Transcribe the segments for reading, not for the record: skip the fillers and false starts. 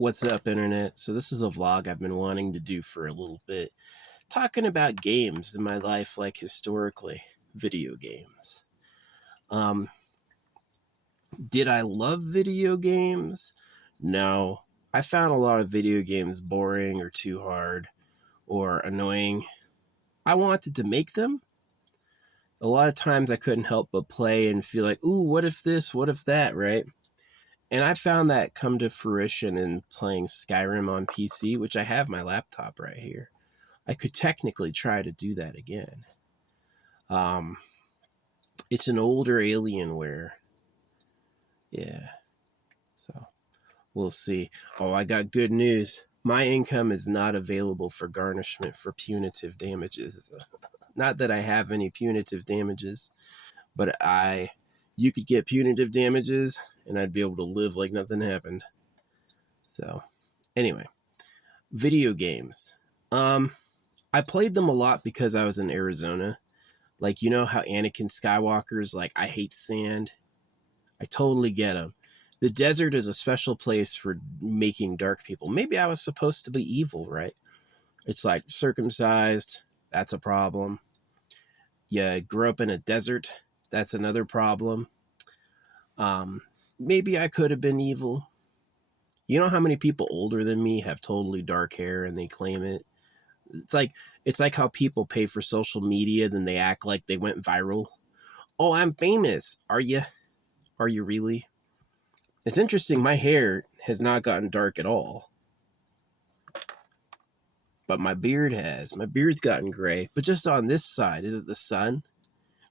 What's up, internet? So this is a vlog I've been wanting to do for a little bit, talking about games in my life, like historically, video games. Um, did I love video games? No. I found a lot of video games boring or too hard or annoying. I wanted to make them. A lot of times I couldn't help but play and feel like, ooh, what if this, what if that, right? And I found that come to fruition in playing Skyrim on PC, which I have my laptop right here. I could technically try to do that again. Um, it's an older Alienware. Yeah, so we'll see. Oh, I got good news. My income is not available for garnishment for punitive damages. Not that I have any punitive damages, but you could get punitive damages and I'd be able to live like nothing happened. So, anyway, video games. I played them a lot because I was in Arizona. Like, you know how Anakin Skywalker's like, I hate sand? I totally get him. The desert is a special place for making dark people. Maybe I was supposed to be evil, right? It's like circumcised, that's a problem. You grew up in a desert, that's another problem. Maybe I could have been evil. You know how many people older than me have totally dark hair and they claim it? It's like how people pay for social media, then they act like they went viral. Oh, I'm famous. Are you? Are you really? It's interesting. My hair has not gotten dark at all, but my beard has. My beard's gotten gray, but just on this side. Is it the sun?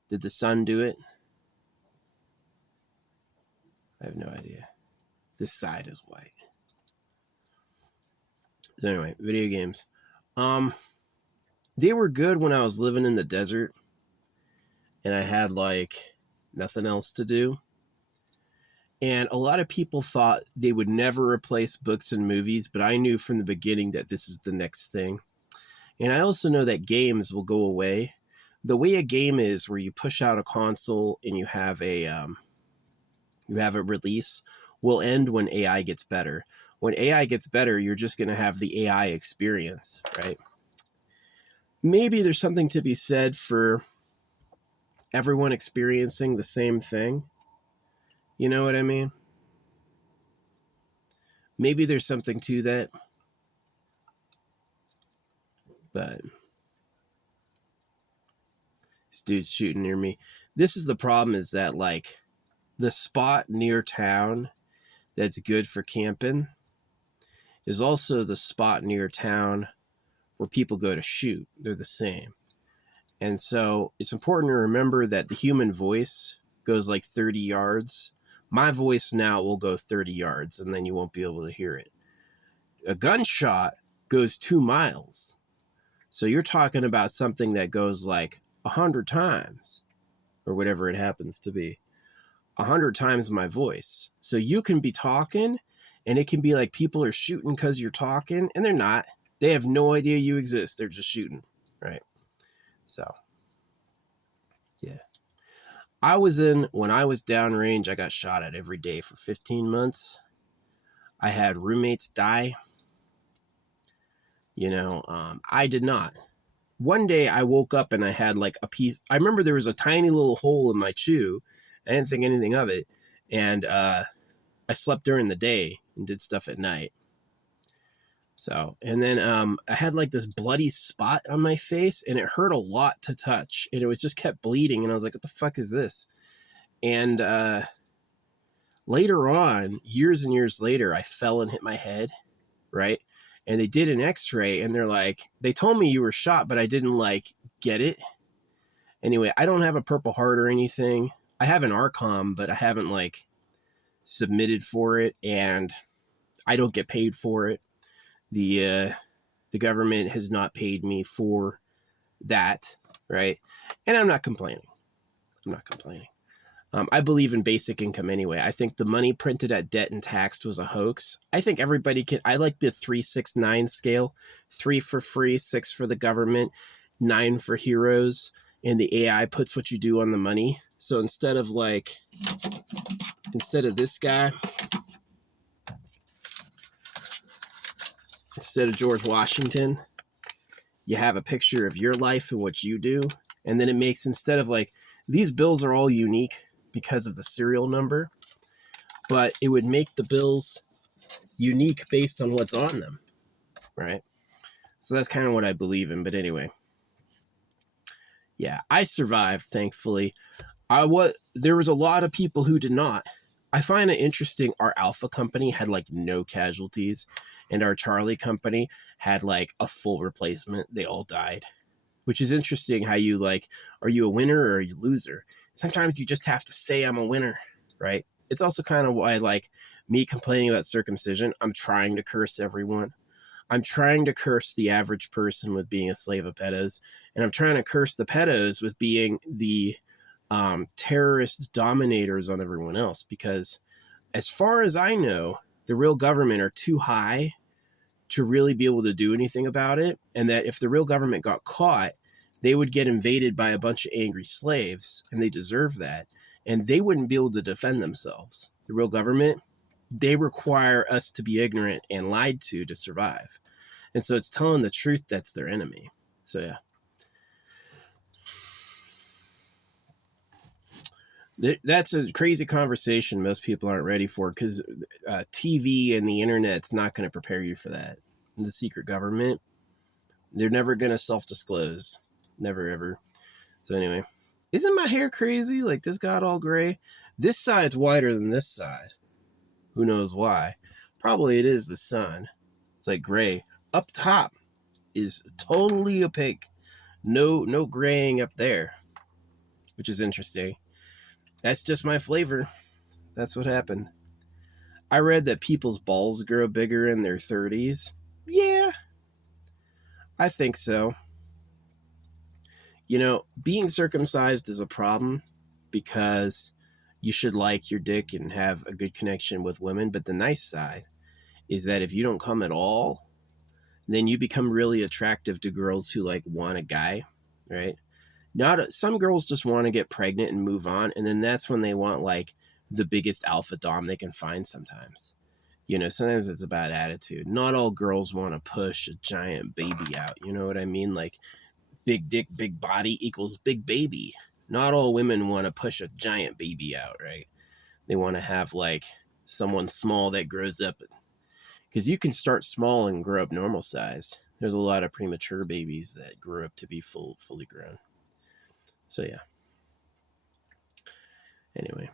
Did the sun do it? I have no idea. This side is white. So anyway, video games. They were good when I was living in the desert and I had like nothing else to do. And a lot of people thought they would never replace books and movies, but I knew from the beginning that this is the next thing. And I also know that games will go away. The way a game is, where you push out a console and you have a release, will end when AI gets better. When AI gets better, you're just going to have the AI experience, right? Maybe there's something to be said for everyone experiencing the same thing. You know what I mean? Maybe there's something to that. But this dude's shooting near me. This is the problem, is that like the spot near town that's good for camping is also the spot near town where people go to shoot. They're the same. And so it's important to remember that the human voice goes like 30 yards. My voice now will go 30 yards and then you won't be able to hear it. A gunshot goes 2 miles. So you're talking about something that goes like 100 times, or whatever it happens to be. 100 times my voice. So you can be talking and it can be like people are shooting because you're talking, and they're not. They have no idea you exist. They're just shooting, right? So, yeah. When I was downrange, I got shot at every day for 15 months. I had roommates die. I did not. One day I woke up and I had like a piece. I remember there was a tiny little hole in my chew. I didn't think anything of it. And I slept during the day and did stuff at night. So, and then I had like this bloody spot on my face and it hurt a lot to touch. And it was just kept bleeding. And I was like, what the fuck is this? And later on, years and years later, I fell and hit my head, right? And they did an x-ray and they're like, they told me you were shot, but I didn't like get it. Anyway, I don't have a Purple Heart or anything. I have an ARCOM, but I haven't like submitted for it, and I don't get paid for it. The government has not paid me for that, right? And I'm not complaining. I believe in basic income anyway. I think the money printed at Debt and Taxed was a hoax. I think everybody can. I like the 3-6-9 scale: 3 for free, 6 for the government, 9 for heroes, and the AI puts what you do on the money. So instead of this guy, instead of George Washington, you have a picture of your life and what you do. And then it makes, instead of like, these bills are all unique because of the serial number, but it would make the bills unique based on what's on them, right? So that's kind of what I believe in. But anyway, yeah, I survived, thankfully. There was a lot of people who did not. I find it interesting. Our Alpha company had like no casualties, and our Charlie company had like a full replacement. They all died, which is interesting. How you like, are you a winner or are you a loser? Sometimes you just have to say I'm a winner, right? It's also kind of why, like, me complaining about circumcision, I'm trying to curse everyone. I'm trying to curse the average person with being a slave of pedos, and I'm trying to curse the pedos with being the terrorist dominators on everyone else, because as far as I know, the real government are too high to really be able to do anything about it, and that if the real government got caught, they would get invaded by a bunch of angry slaves, and they deserve that, and they wouldn't be able to defend themselves. The real government, they require us to be ignorant and lied to survive. And so it's telling the truth that's their enemy. So yeah. That's a crazy conversation most people aren't ready for, because TV and the internet's not going to prepare you for that. And the secret government, they're never going to self-disclose. Never, ever. So anyway, isn't my hair crazy? Like, this got all gray. This side's whiter than this side. Who knows why? Probably it is the sun. It's like gray. Up top is totally opaque. No graying up there, which is interesting. That's just my flavor. That's what happened. I read that people's balls grow bigger in their 30s. Yeah, I think so. You know, being circumcised is a problem because you should like your dick and have a good connection with women. But the nice side is that if you don't come at all, then you become really attractive to girls who like want a guy, right? Some girls just want to get pregnant and move on, and then that's when they want like the biggest alpha dom they can find sometimes. You know, sometimes it's a bad attitude. Not all girls want to push a giant baby out. You know what I mean? Like, big dick, big body equals big baby. Not all women want to push a giant baby out, right? They want to have like someone small that grows up. Because you can start small and grow up normal sized. There's a lot of premature babies that grow up to be fully grown. So yeah. Anyway.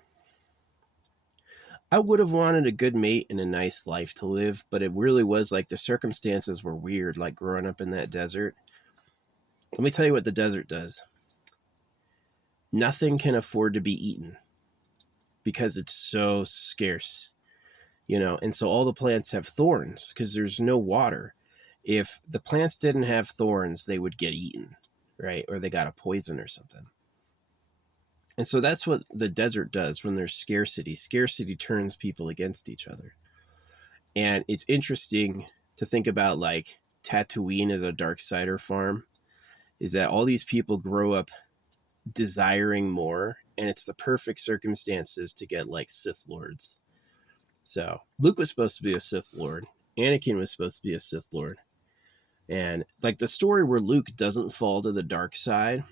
I would have wanted a good mate and a nice life to live, but it really was like the circumstances were weird, like growing up in that desert. Let me tell you what the desert does. Nothing can afford to be eaten because it's so scarce, you know, and so all the plants have thorns because there's no water. If the plants didn't have thorns, they would get eaten, right? Or they got a poison or something. And so that's what the desert does when there's scarcity. Scarcity turns people against each other. And it's interesting to think about, like, Tatooine as a Darksider farm, is that all these people grow up desiring more, and it's the perfect circumstances to get, like, Sith Lords. So, Luke was supposed to be a Sith Lord. Anakin was supposed to be a Sith Lord. And, like, the story where Luke doesn't fall to the dark side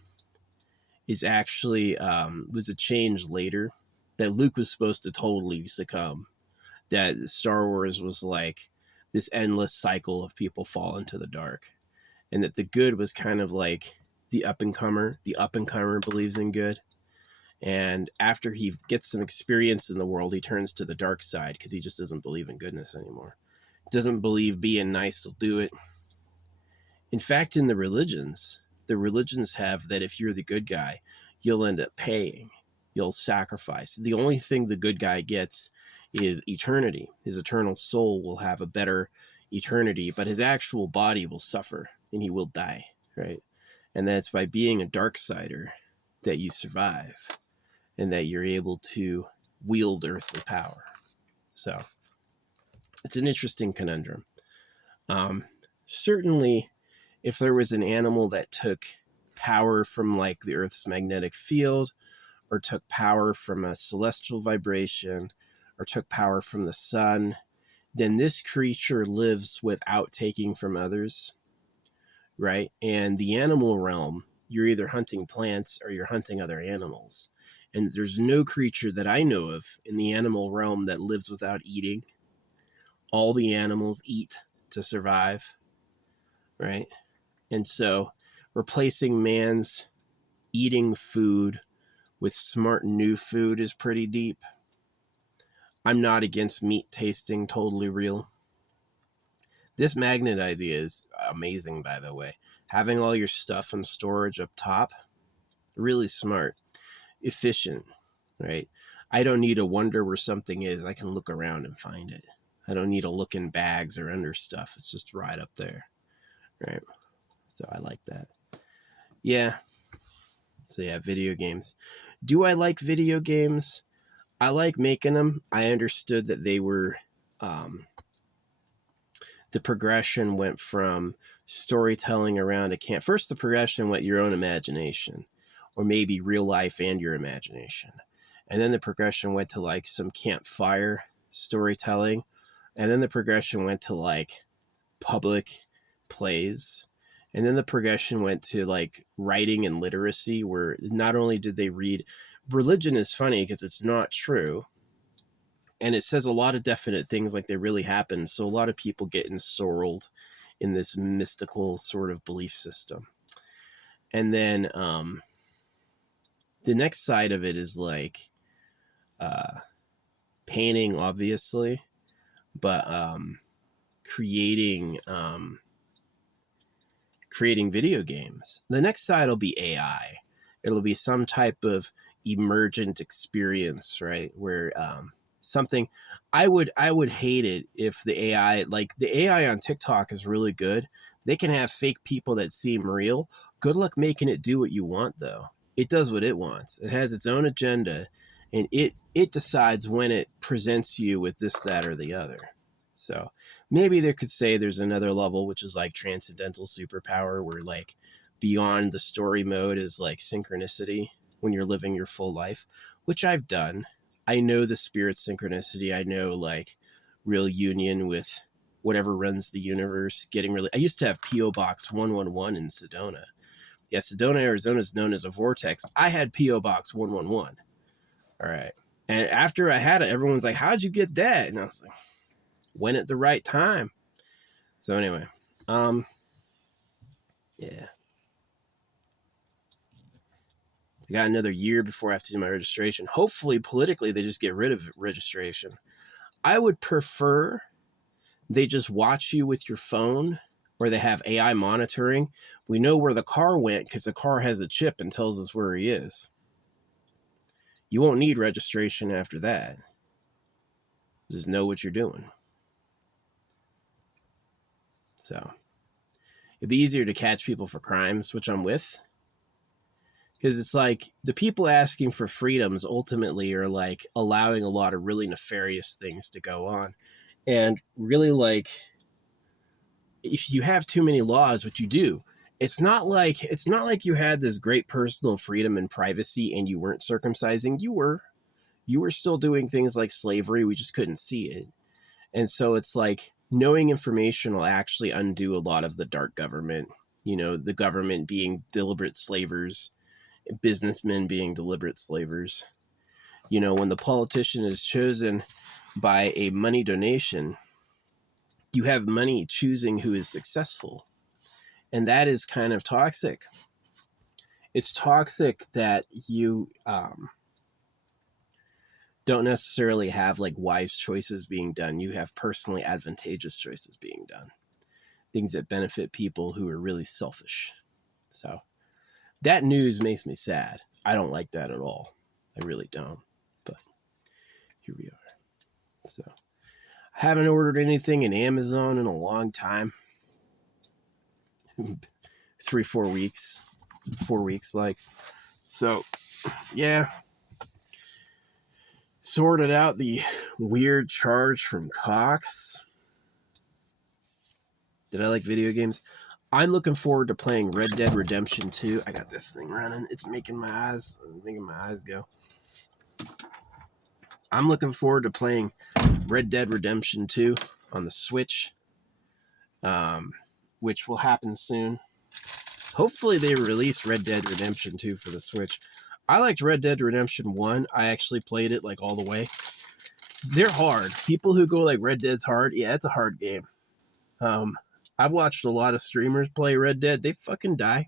is actually, was a change later, that Luke was supposed to totally succumb. That Star Wars was like this endless cycle of people fall into the dark, and that the good was kind of like the up and comer. The up and comer believes in good, and after he gets some experience in the world, he turns to the dark side because he just doesn't believe in goodness anymore. Doesn't believe being nice will do it. In fact, in the religions have that if you're the good guy, you'll end up paying. You'll sacrifice. The only thing the good guy gets is eternity. His eternal soul will have a better eternity, but his actual body will suffer and he will die, right? And that's by being a Darksider that you survive and that you're able to wield earthly power. So it's an interesting conundrum. Certainly, if there was an animal that took power from like the Earth's magnetic field, or took power from a celestial vibration, or took power from the sun, then this creature lives without taking from others, right? And the animal realm, you're either hunting plants or you're hunting other animals. And there's no creature that I know of in the animal realm that lives without eating. All the animals eat to survive, right? And so replacing man's eating food with smart new food is pretty deep. I'm not against meat tasting totally real. This magnet idea is amazing, by the way. Having all your stuff in storage up top, really smart, efficient, right? I don't need to wonder where something is. I can look around and find it. I don't need to look in bags or under stuff. It's just right up there, right? So I like that. Yeah. So yeah, video games. Do I like video games? I like making them. I understood that they were, the progression went from storytelling around a camp. First, the progression went your own imagination, or maybe real life and your imagination. And then the progression went to like some campfire storytelling. And then the progression went to like public plays. And then the progression went to like writing and literacy, where not only did they read, religion is funny because it's not true. And it says a lot of definite things like they really happened. So a lot of people get ensorreled in this mystical sort of belief system. And then the next side of it is like painting, obviously, but creating video games. The next side will be AI. It'll be some type of emergent experience, right? Where something, I would hate it if the AI, like the AI on TikTok is really good. They can have fake people that seem real. Good luck making it do what you want, though. It does what it wants. It has its own agenda, and it decides when it presents you with this, that, or the other. So maybe they could say there's another level, which is like transcendental superpower, where like beyond the story mode is like synchronicity when you're living your full life, which I've done. I know the spirit synchronicity. I know like real union with whatever runs the universe. Getting really, I used to have PO Box 111 in Sedona. Yeah, Sedona, Arizona is known as a vortex. I had PO Box 111. All right. And after I had it, everyone's like, how'd you get that? And I was like, went at the right time. So anyway, yeah. I got another year before I have to do my registration. Hopefully, politically, they just get rid of registration. I would prefer they just watch you with your phone, or they have AI monitoring. We know where the car went because the car has a chip and tells us where he is. You won't need registration after that. Just know what you're doing. So it'd be easier to catch people for crimes, which I'm with. Because it's like the people asking for freedoms ultimately are like allowing a lot of really nefarious things to go on. And really, like, if you have too many laws, what you do, it's not like you had this great personal freedom and privacy and you weren't circumcising. You were still doing things like slavery. We just couldn't see it. And so it's like knowing information will actually undo a lot of the dark government, the government being deliberate slavers, businessmen being deliberate slavers. When the politician is chosen by a money donation, you have money choosing who is successful. And that is kind of toxic. It's toxic that you don't necessarily have like wise choices being done. You have personally advantageous choices being done. Things that benefit people who are really selfish. So that news makes me sad. I don't like that at all. I really don't. But here we are. So I haven't ordered anything in Amazon in a long time. 3-4 weeks. 4 weeks, like. So, yeah. Sorted out the weird charge from Cox. Did I like video games? I'm looking forward to playing Red Dead Redemption 2. I got this thing running. It's making my eyes go. I'm looking forward to playing Red Dead Redemption 2. on the Switch, which will happen soon. Hopefully they release Red Dead Redemption 2 for the Switch. I liked Red Dead Redemption 1. I actually played it like all the way. They're hard. People who go like Red Dead's hard, yeah, it's a hard game. I've watched a lot of streamers play Red Dead. They fucking die.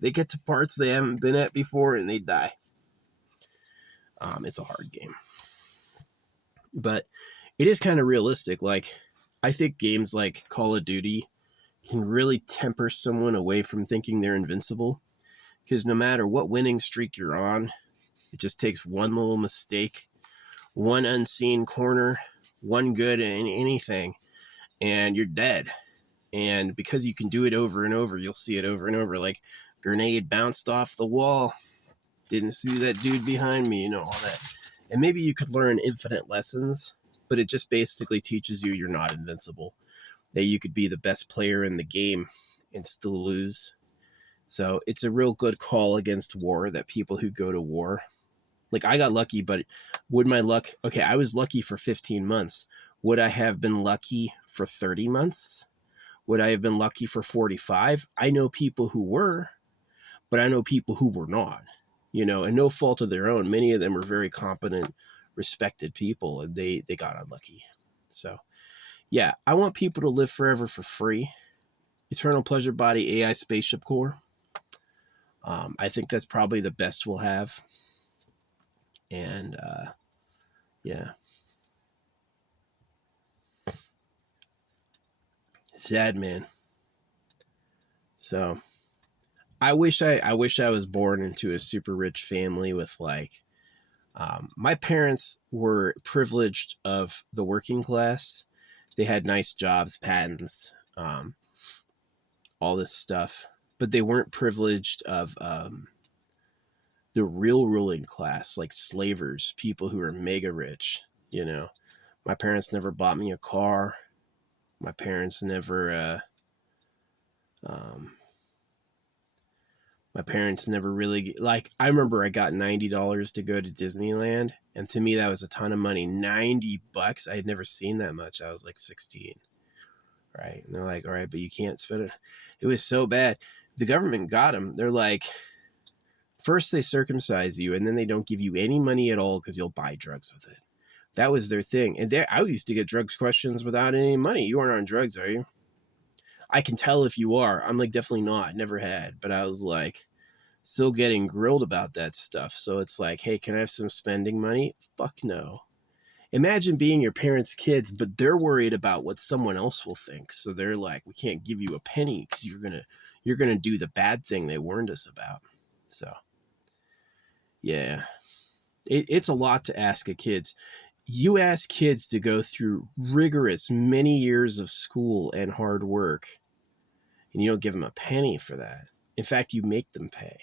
They get to parts they haven't been at before and they die. It's a hard game. But it is kind of realistic. Like, I think games like Call of Duty can really temper someone away from thinking they're invincible. Because no matter what winning streak you're on, it just takes one little mistake, one unseen corner, one good in anything, and you're dead. And because you can do it over and over, you'll see it over and over. Like, grenade bounced off the wall, didn't see that dude behind me, all that. And maybe you could learn infinite lessons, but it just basically teaches you you're not invincible. That you could be the best player in the game and still lose. So it's a real good call against war, that people who go to war, like, I got lucky, but would my luck, okay, I was lucky for 15 months. Would I have been lucky for 30 months? Would I have been lucky for 45? I know people who were, but I know people who were not, and no fault of their own. Many of them were very competent, respected people, and they got unlucky. So, yeah, I want people to live forever for free. Eternal Pleasure Body AI Spaceship Core. I think that's probably the best we'll have. And, yeah. Sad, man. So, I wish I was born into a super rich family with, like, my parents were privileged of the working class. They had nice jobs, patents, all this stuff, but they weren't privileged of the real ruling class, like slavers, people who are mega rich. My parents never bought me a car. My parents never really, like, I remember I got $90 to go to Disneyland, and to me that was a ton of money. $90. I had never seen that much. I was like 16. Right? And they're like, all right, but you can't spend it. It was so bad. The government got them. They're like, first they circumcise you, and then they don't give you any money at all because you'll buy drugs with it. That was their thing. And I used to get drugs questions without any money. You aren't on drugs, are you? I can tell if you are. I'm like, definitely not. Never had. But I was like, still getting grilled about that stuff. So it's like, hey, can I have some spending money? Fuck no. Imagine being your parents' kids, but they're worried about what someone else will think. So they're like, we can't give you a penny because you're gonna do the bad thing they warned us about. So, yeah, it's a lot to ask of kids. You ask kids to go through rigorous many years of school and hard work, and you don't give them a penny for that. In fact, you make them pay.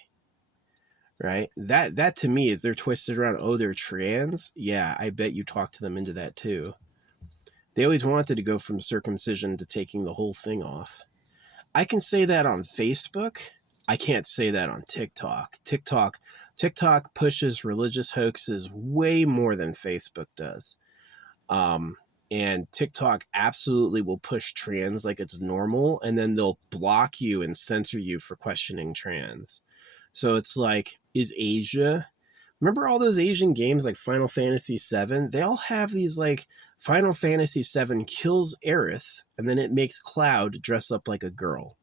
Right? That to me is they're twisted around. Oh, they're trans? Yeah, I bet you talked to them into that too. They always wanted to go from circumcision to taking the whole thing off. I can say that on Facebook. I can't say that on TikTok. TikTok pushes religious hoaxes way more than Facebook does. And TikTok absolutely will push trans like it's normal, and then they'll block you and censor you for questioning trans. So it's like, is Asia... Remember all those Asian games like Final Fantasy VII? They all have these, like, Final Fantasy VII kills Aerith, and then it makes Cloud dress up like a girl.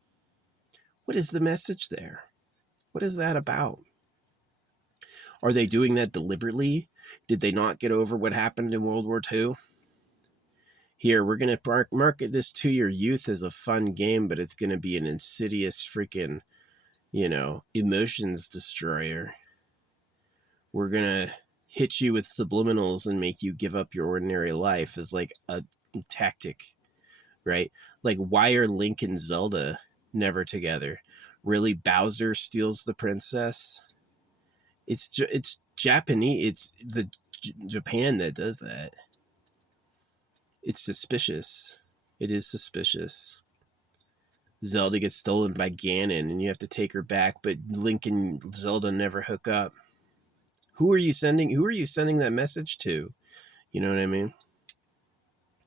What is the message there? What is that about? Are they doing that deliberately? Did they not get over what happened in World War II? Here, we're going to market this to your youth as a fun game, but it's going to be an insidious freaking, emotions destroyer. We're going to hit you with subliminals and make you give up your ordinary life as like a tactic, right? Like, why are Link and Zelda never together? Really, Bowser steals the princess? It's Japanese. It's the Japan that does that. It's suspicious. It is suspicious. Zelda gets stolen by Ganon and you have to take her back, but Link and Zelda never hook up. Who are you sending that message to? You know what I mean?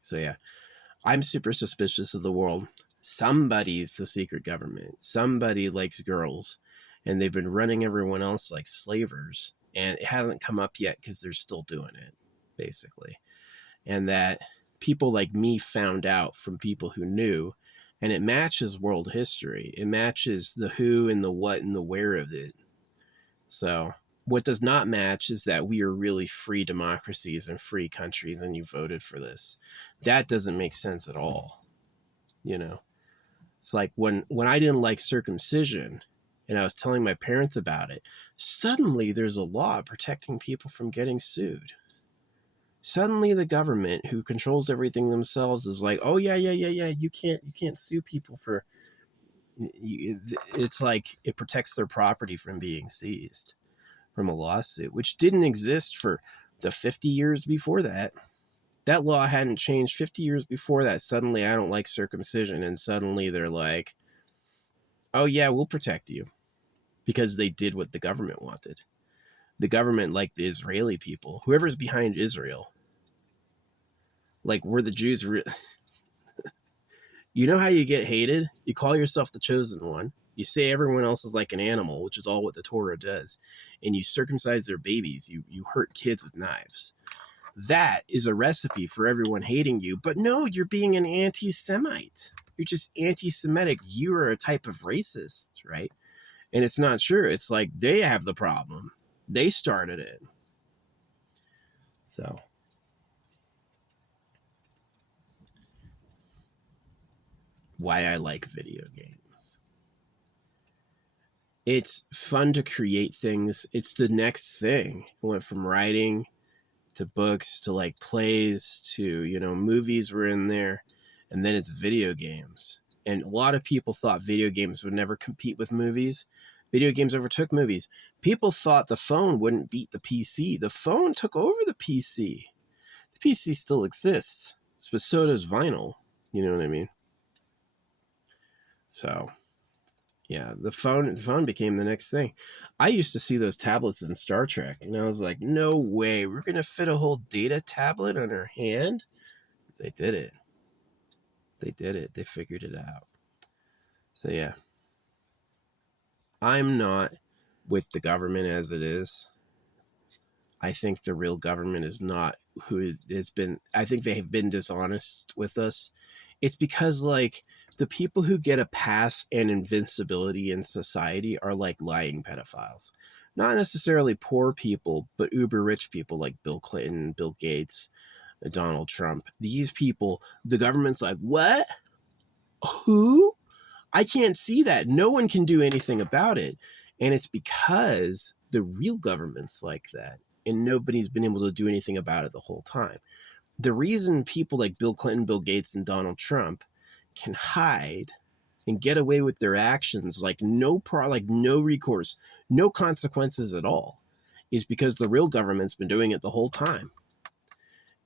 So yeah, I'm super suspicious of the world. Somebody's the secret government. Somebody likes girls, and they've been running everyone else like slavers. And it hasn't come up yet because they're still doing it, basically. And that people like me found out from people who knew, and it matches world history. It matches the who and the what and the where of it. So what does not match is that we are really free democracies and free countries, and you voted for this. That doesn't make sense at all. You know, it's like when I didn't like circumcision and I was telling my parents about it, suddenly there's a law protecting people from getting sued. Suddenly the government, who controls everything themselves, is like, oh yeah, you can't sue people for, it's like it protects their property from being seized from a lawsuit, which didn't exist for the 50 years before that. That law hadn't changed 50 years before that. Suddenly I don't like circumcision, and suddenly they're like, oh yeah, we'll protect you, because they did what the government wanted. The government, like the Israeli people, whoever's behind Israel, like we're the Jews. You know how you get hated? You call yourself the chosen one. You say everyone else is like an animal, which is all what the Torah does. And you circumcise their babies. You hurt kids with knives. That is a recipe for everyone hating you. But no, you're being an anti-Semite. You're just anti-Semitic. You are a type of racist, right? And it's not true. It's like they have the problem. They started it. So why I like video games. It's fun to create things. It's the next thing. It went from writing to books to like plays to, you know, movies were in there, and then it's video games. And a lot of people thought video games would never compete with movies. Video games overtook movies. People thought the phone wouldn't beat the PC. The phone took over the PC. The PC still exists, but so does vinyl. You know what I mean? So yeah, the phone became the next thing. I used to see those tablets in Star Trek, and I was like, no way, we're going to fit a whole data tablet on our hand? They did it. They did it. They figured it out. So yeah, I'm not with the government as it is. I think the real government is not who it has been. I think they have been dishonest with us. It's because like the people who get a pass and invincibility in society are like lying pedophiles. Not necessarily poor people, but uber rich people like Bill Clinton, Bill Gates, Donald Trump. These people, the government's like, what? Who? I can't see that. No one can do anything about it. And it's because the real government's like that, and nobody's been able to do anything about it the whole time. The reason people like Bill Clinton, Bill Gates, and Donald Trump can hide and get away with their actions like no recourse, no consequences at all, is because the real government's been doing it the whole time.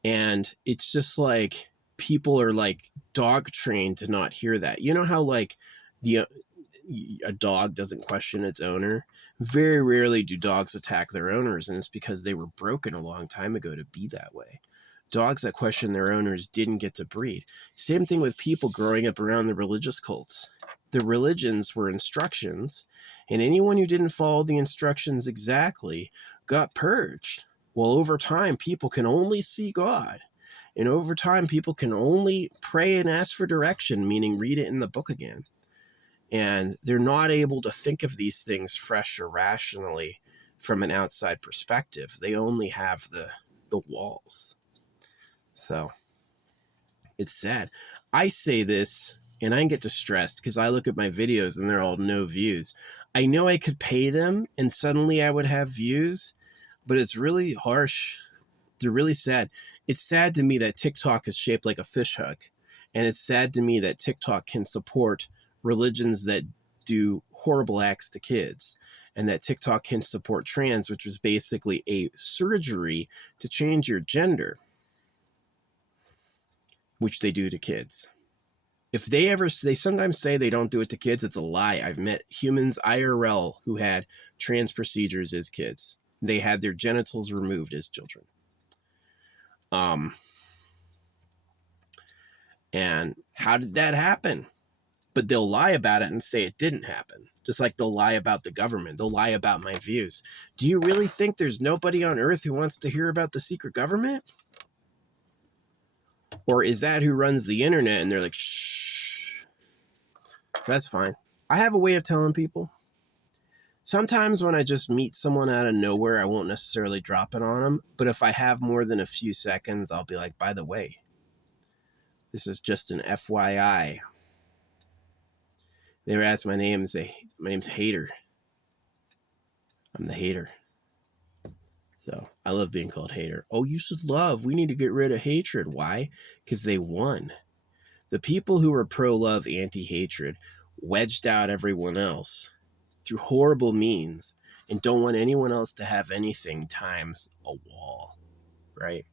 And it's just like people are like dog trained to not hear that. You know how like a dog doesn't question its owner? Very rarely do dogs attack their owners, and it's because they were broken a long time ago to be that way. Dogs that question their owners didn't get to breed. Same thing with people growing up around the religious cults. The religions were instructions, and anyone who didn't follow the instructions exactly got purged. Well, over time, people can only see God. And over time, people can only pray and ask for direction, meaning read it in the book again. And they're not able to think of these things fresh or rationally from an outside perspective. They only have the walls. So it's sad. I say this and I get distressed because I look at my videos and they're all no views. I know I could pay them and suddenly I would have views, but it's really harsh. They're really sad. It's sad to me that TikTok is shaped like a fish hook. And it's sad to me that TikTok can support religions that do horrible acts to kids, and that TikTok can support trans, which was basically a surgery to change your gender, which they do to kids. If they sometimes say they don't do it to kids, it's a lie. I've met humans IRL who had trans procedures as kids. They had their genitals removed as children. And how did that happen? But they'll lie about it and say it didn't happen. Just like they'll lie about the government. They'll lie about my views. Do you really think there's nobody on earth who wants to hear about the secret government? Or is that who runs the internet and they're like, shh? So that's fine. I have a way of telling people. Sometimes when I just meet someone out of nowhere, I won't necessarily drop it on them. But if I have more than a few seconds, I'll be like, by the way, this is just an FYI. They were asked my name and say, my name's Hater. I'm the hater. So I love being called Hater. Oh, you should love. We need to get rid of hatred. Why? Because they won. The people who were pro-love, anti-hatred, wedged out everyone else through horrible means and don't want anyone else to have anything times a wall, right?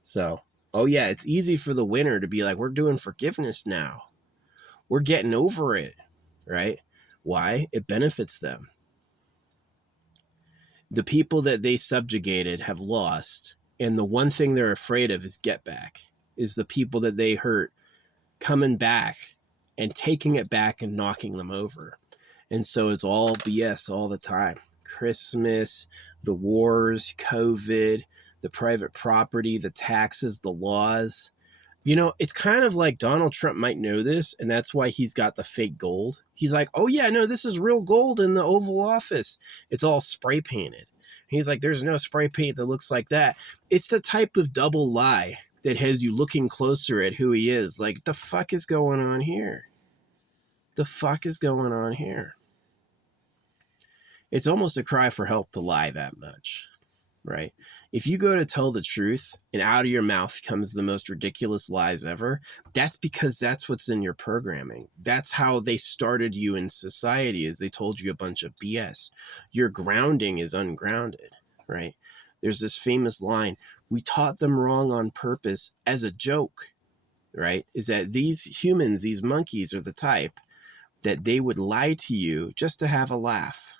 So, oh yeah, it's easy for the winner to be like, we're doing forgiveness now. We're getting over it, right? Why? It benefits them. The people that they subjugated have lost, and the one thing they're afraid of is get back, is the people that they hurt coming back and taking it back and knocking them over. And so it's all BS all the time. Christmas, the wars, COVID, the private property, the taxes, the laws. You know, it's kind of like Donald Trump might know this, and that's why he's got the fake gold. He's like, oh yeah, no, this is real gold in the Oval Office. It's all spray painted. He's like, there's no spray paint that looks like that. It's the type of double lie that has you looking closer at who he is. Like, the fuck is going on here? The fuck is going on here? It's almost a cry for help to lie that much, right? If you go to tell the truth and out of your mouth comes the most ridiculous lies ever, that's because that's what's in your programming. That's how they started you in society, is they told you a bunch of BS. Your grounding is ungrounded, right? There's this famous line, we taught them wrong on purpose as a joke, right? Is that these humans, these monkeys are the type that they would lie to you just to have a laugh.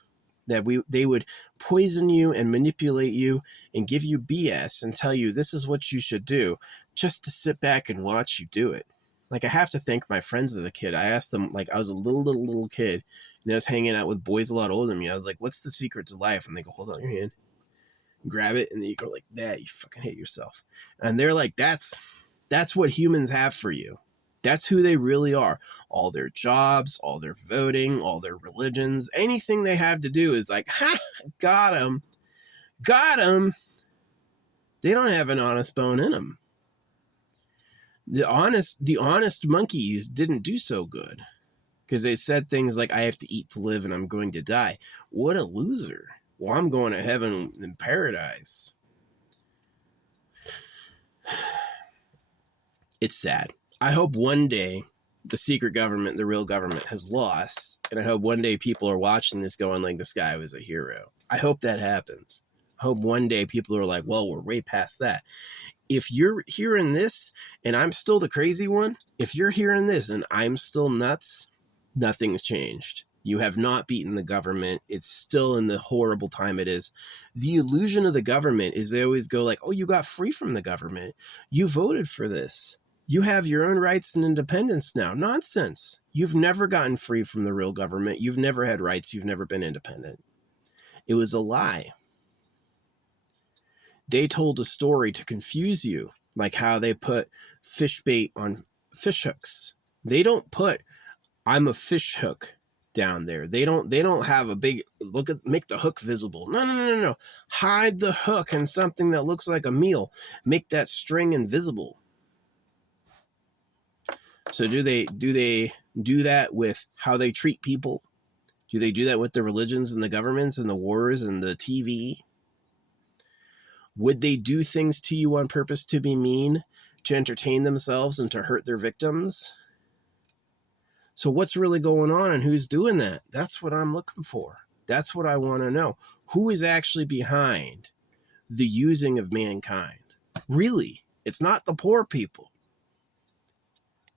That they would poison you and manipulate you and give you BS and tell you this is what you should do just to sit back and watch you do it. Like, I have to thank my friends as a kid. I asked them, like, I was a little kid and I was hanging out with boys a lot older than me. I was like, what's the secret to life? And they go, hold on your hand, grab it, and then you go like that. You fucking hate yourself. And they're like, that's what humans have for you. That's who they really are. All their jobs, all their voting, all their religions, anything they have to do is like, ha, got them. Got them. They don't have an honest bone in them. The honest monkeys didn't do so good because they said things like, I have to eat to live and I'm going to die. What a loser. Well, I'm going to heaven and paradise. It's sad. I hope one day the secret government, the real government, has lost. And I hope one day people are watching this going like, this guy was a hero. I hope that happens. I hope one day people are like, well, we're way past that. If you're hearing this and I'm still the crazy one, if you're hearing this and I'm still nuts, nothing's changed. You have not beaten the government. It's still in the horrible time it is. The illusion of the government is they always go like, oh, you got free from the government. You voted for this. You have your own rights and independence now. Nonsense. You've never gotten free from the real government. You've never had rights. You've never been independent. It was a lie. They told a story to confuse you, like how they put fish bait on fish hooks. They don't put, I'm a fish hook down there. They don't have a big make the hook visible. No. Hide the hook in something that looks like a meal. Make that string invisible. So do they do that with how they treat people? Do they do that with the religions and the governments and the wars and the TV? Would they do things to you on purpose to be mean, to entertain themselves and to hurt their victims? So what's really going on and who's doing that? That's what I'm looking for. That's what I want to know. Who is actually behind the using of mankind? Really, it's not the poor people.